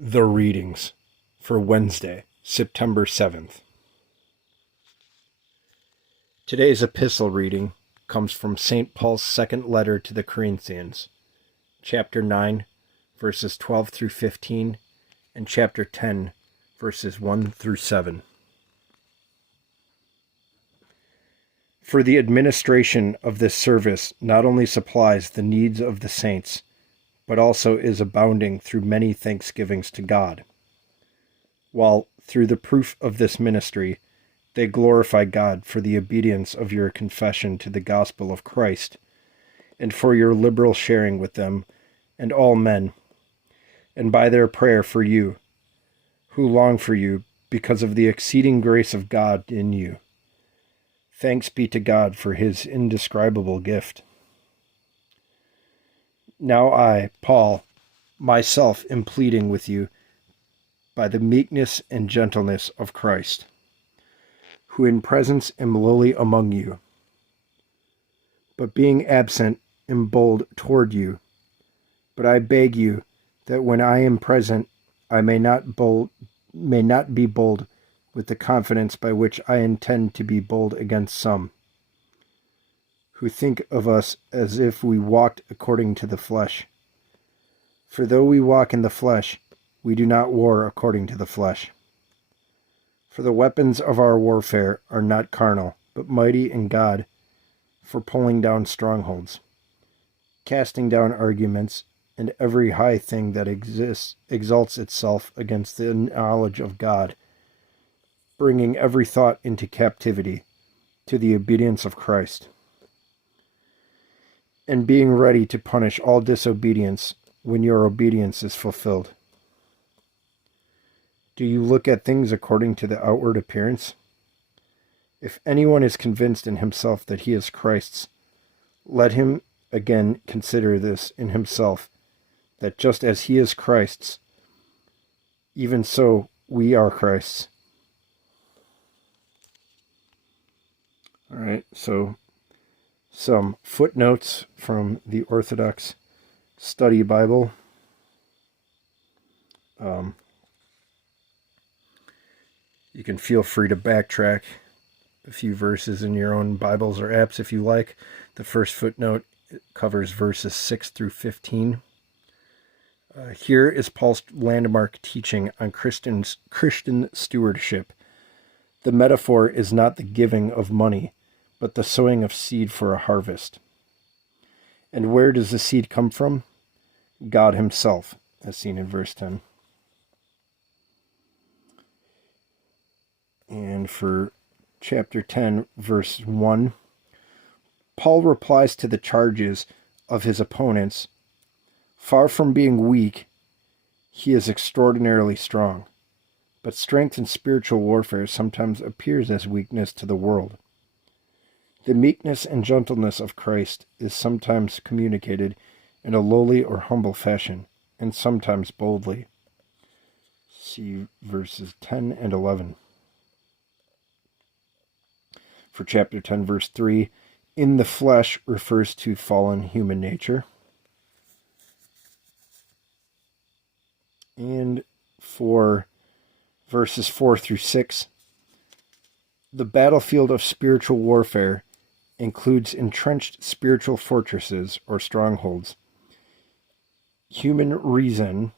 The readings for Wednesday, September 7th. Today's epistle reading comes from St. Paul's second letter to the Corinthians, chapter 9, verses 12 through 15, and chapter 10, verses 1 through 7. For the administration of this service not only supplies the needs of the saints, but also is abounding through many thanksgivings to God, while, through the proof of this ministry, they glorify God for the obedience of your confession to the gospel of Christ, and for your liberal sharing with them and all men, and by their prayer for you, who long for you because of the exceeding grace of God in you. Thanks be to God for his indescribable gift. Now I, Paul, myself am pleading with you by the meekness and gentleness of Christ, who in presence am lowly among you, but being absent am bold toward you. But I beg you that when I am present I may not be bold with the confidence by which I intend to be bold against some, who think of us as if we walked according to the flesh. For though we walk in the flesh, we do not war according to the flesh. For the weapons of our warfare are not carnal, but mighty in God for pulling down strongholds, casting down arguments, and every high thing that exalts itself against the knowledge of God, bringing every thought into captivity to the obedience of Christ, and being ready to punish all disobedience when your obedience is fulfilled. Do you look at things according to the outward appearance? If anyone is convinced in himself that he is Christ's, let him again consider this in himself, that just as he is Christ's, even so we are Christ's. All right, so some footnotes from the Orthodox Study Bible. You can feel free to backtrack a few verses in your own Bibles or apps if you like. The first footnote covers verses 6 through 15. Here is Paul's landmark teaching on Christian stewardship. The metaphor is not the giving of money, but the sowing of seed for a harvest. And where does the seed come from? God himself, as seen in verse 10. And for chapter 10, verse 1, Paul replies to the charges of his opponents. Far from being weak, he is extraordinarily strong. But strength in spiritual warfare sometimes appears as weakness to the world. The meekness and gentleness of Christ is sometimes communicated in a lowly or humble fashion, and sometimes boldly. See verses 10 and 11. For chapter 10, verse 3, in the flesh refers to fallen human nature. And for verses 4 through 6, the battlefield of spiritual warfare includes entrenched spiritual fortresses or strongholds, human reason,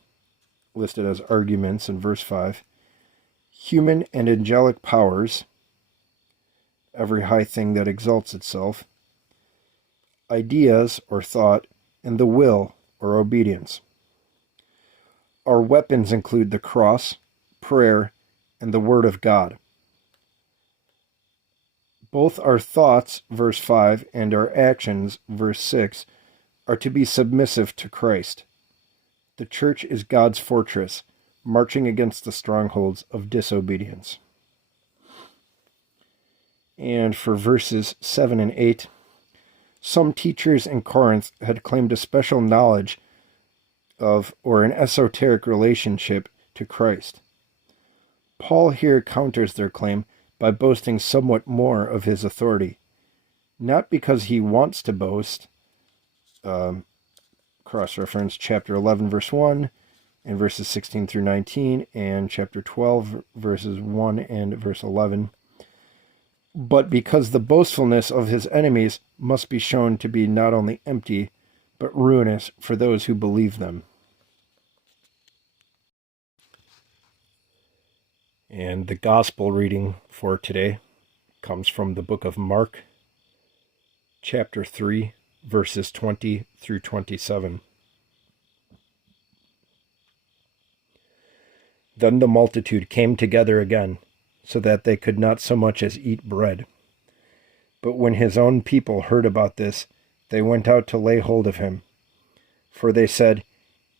listed as arguments in verse 5, human and angelic powers, every high thing that exalts itself, ideas or thought, and the will or obedience. Our weapons include the cross, prayer, and the Word of God. Both our thoughts, verse 5, and our actions, verse 6, are to be submissive to Christ. The church is God's fortress, marching against the strongholds of disobedience. And for verses 7 and 8, some teachers in Corinth had claimed a special knowledge of or an esoteric relationship to Christ. Paul here counters their claim by boasting somewhat more of his authority, not because he wants to boast, cross-reference chapter 11, verse 1, in verses 16 through 19, and chapter 12, verses 1 and verse 11. But because the boastfulness of his enemies must be shown to be not only empty, but ruinous for those who believe them. And the gospel reading for today comes from the book of Mark, chapter 3, verses 20 through 27. Then the multitude came together again, so that they could not so much as eat bread. But when his own people heard about this, they went out to lay hold of him. For they said,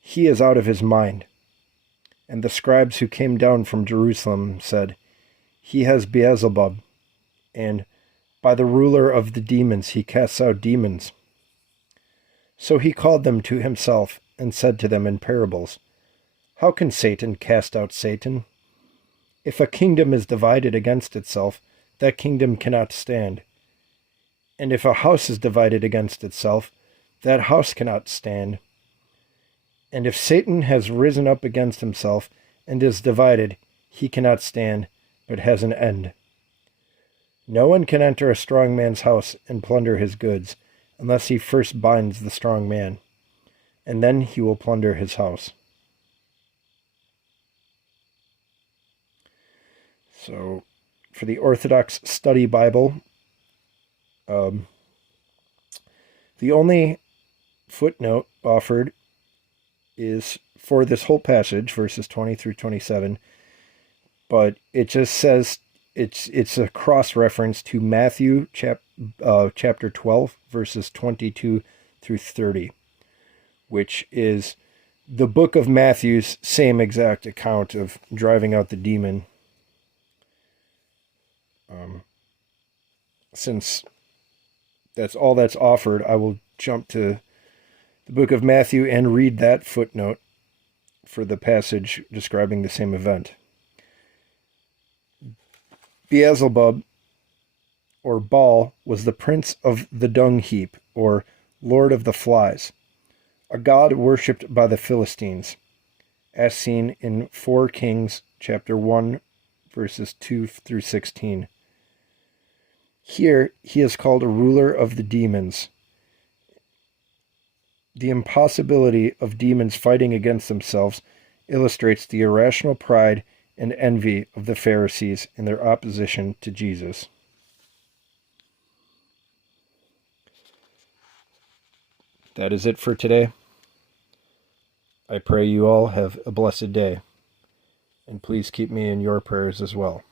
"He is out of his mind." And the scribes who came down from Jerusalem said, "He has Beelzebub, and by the ruler of the demons he casts out demons." So he called them to himself and said to them in parables, "How can Satan cast out Satan? If a kingdom is divided against itself, that kingdom cannot stand. And if a house is divided against itself, that house cannot stand. And if Satan has risen up against himself and is divided, he cannot stand, but has an end. No one can enter a strong man's house and plunder his goods, unless he first binds the strong man, and then he will plunder his house." So, for the Orthodox Study Bible, the only footnote offered is for this whole passage, verses 20 through 27, but it just says it's a cross-reference to Matthew chapter 12, verses 22 through 30, which is the book of Matthew's same exact account of driving out the demon. Since that's all that's offered, I will jump to the book of Matthew and read that footnote for the passage describing the same event. Beelzebub, or Baal, was the prince of the dung heap, or lord of the flies, a god worshipped by the Philistines, as seen in 4 Kings chapter 1, verses 2 through 16. Here he is called a ruler of the demons. The impossibility of demons fighting against themselves illustrates the irrational pride and envy of the Pharisees in their opposition to Jesus. That is it for today. I pray you all have a blessed day, and please keep me in your prayers as well.